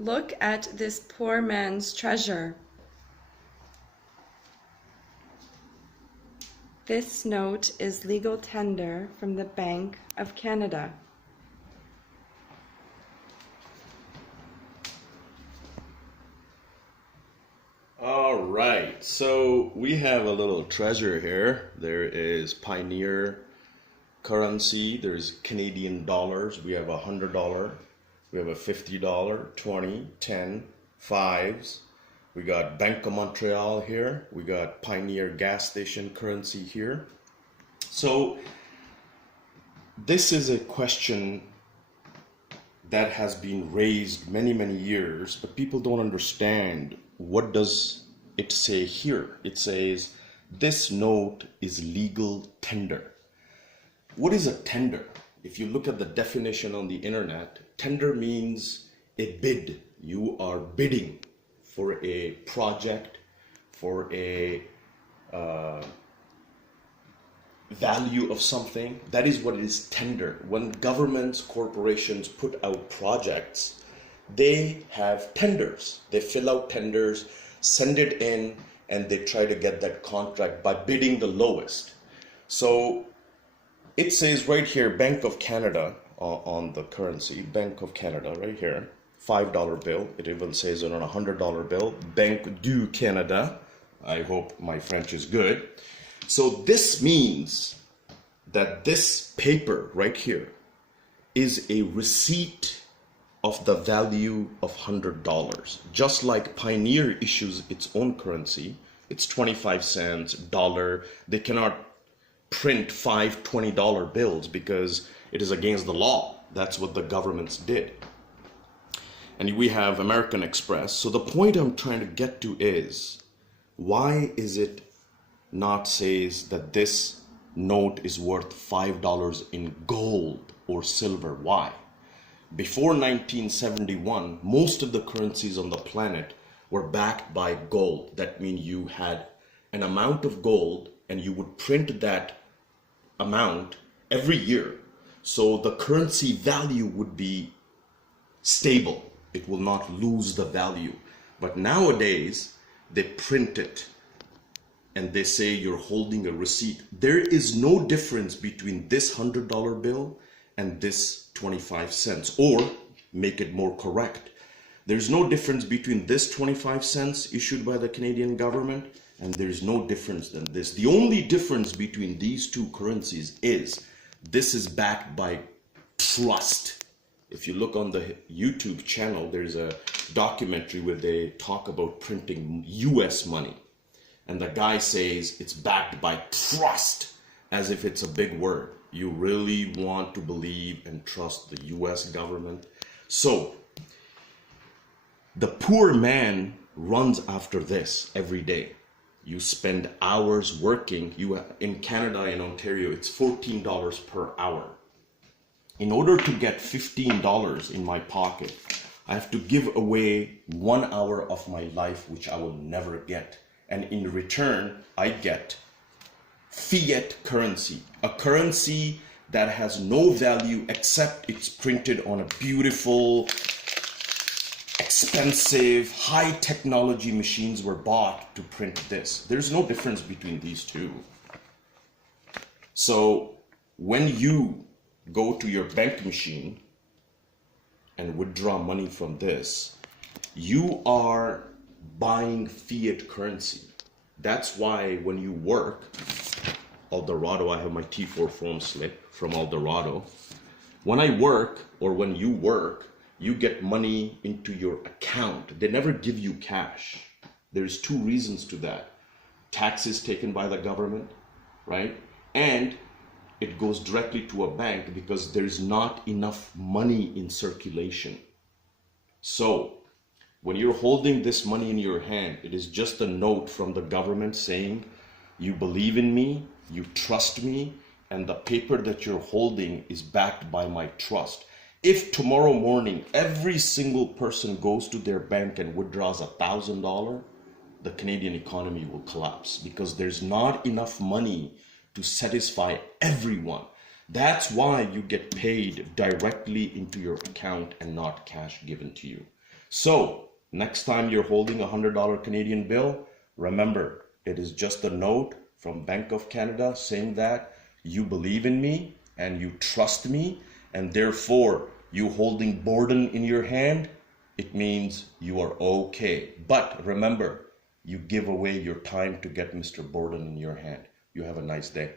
Look at this poor man's treasure. This note is legal tender from the Bank of Canada. All right, so we have a little treasure here. There is Pioneer currency, there's Canadian dollars, we have $100, we have a $50, 20, 10, 5s. We got Bank of Montreal here, we got Pioneer gas station currency here. So this is a question that has been raised many years, but people don't understand what does it say here. It says this note is legal tender. What is a tender? If you look at the definition on the internet, tender means a bid. You are bidding for a project, for a value of something. That is what is tender. When governments, corporations put out projects, they have tenders. They fill out tenders, send it in, and they try to get that contract by bidding the lowest. So it says right here, Bank of Canada on the currency, Bank of Canada right here, $5 bill. It even says it on a $100 bill, Banque du Canada. I hope my French is good. So this means that this paper right here is a receipt of the value of $100. Just like Pioneer issues its own currency, it's 25 cents, dollar. They cannot print five $20 bills because it is against the law. That's what the governments did. And we have American Express. So the point I'm trying to get to is, why is it not says that this note is worth $5 in gold or silver? Why? Before 1971, most of the currencies on the planet were backed by gold. That means you had an amount of gold and you would print that amount every year. So the currency value would be stable. It will not lose the value. But nowadays, they print it and they say you're holding a receipt. There is no difference between this $100 bill and this 25 cents, or make it more correct. There's no difference between this 25 cents issued by the Canadian government and there's no difference than this. The only difference between these two currencies is this is backed by trust. If you look on the YouTube channel, there's a documentary where they talk about printing US money. And the guy says it's backed by trust, as if it's a big word. You really want to believe and trust the US government? So, the poor man runs after this every day. You spend hours working. In Canada, in Ontario, it's $14 per hour. In order to get $15 in my pocket, I have to give away 1 hour of my life, which I will never get. And in return, I get fiat currency, a currency that has no value except it's printed on a beautiful, expensive, high technology machines were bought to print this. There's no difference between these two. So when you go to your bank machine and withdraw money from this, you are buying fiat currency. That's why when you work, Eldorado, I have my T4 phone slip from Eldorado. When I work, or when you work, you get money into your account. They never give you cash. There's two reasons to that. Taxes taken by the government, right? And it goes directly to a bank because there's not enough money in circulation. So when you're holding this money in your hand, it is just a note from the government saying, you believe in me, you trust me, and the paper that you're holding is backed by my trust. If tomorrow morning every single person goes to their bank and withdraws $1,000, the Canadian economy will collapse because there's not enough money to satisfy everyone. That's why you get paid directly into your account and not cash given to you. So next time you're holding a $100 Canadian bill, remember, it is just a note from Bank of Canada saying that you believe in me and you trust me, and therefore you holding Borden in your hand, it means you are okay. But remember, you give away your time to get Mr. Borden in your hand. You have a nice day.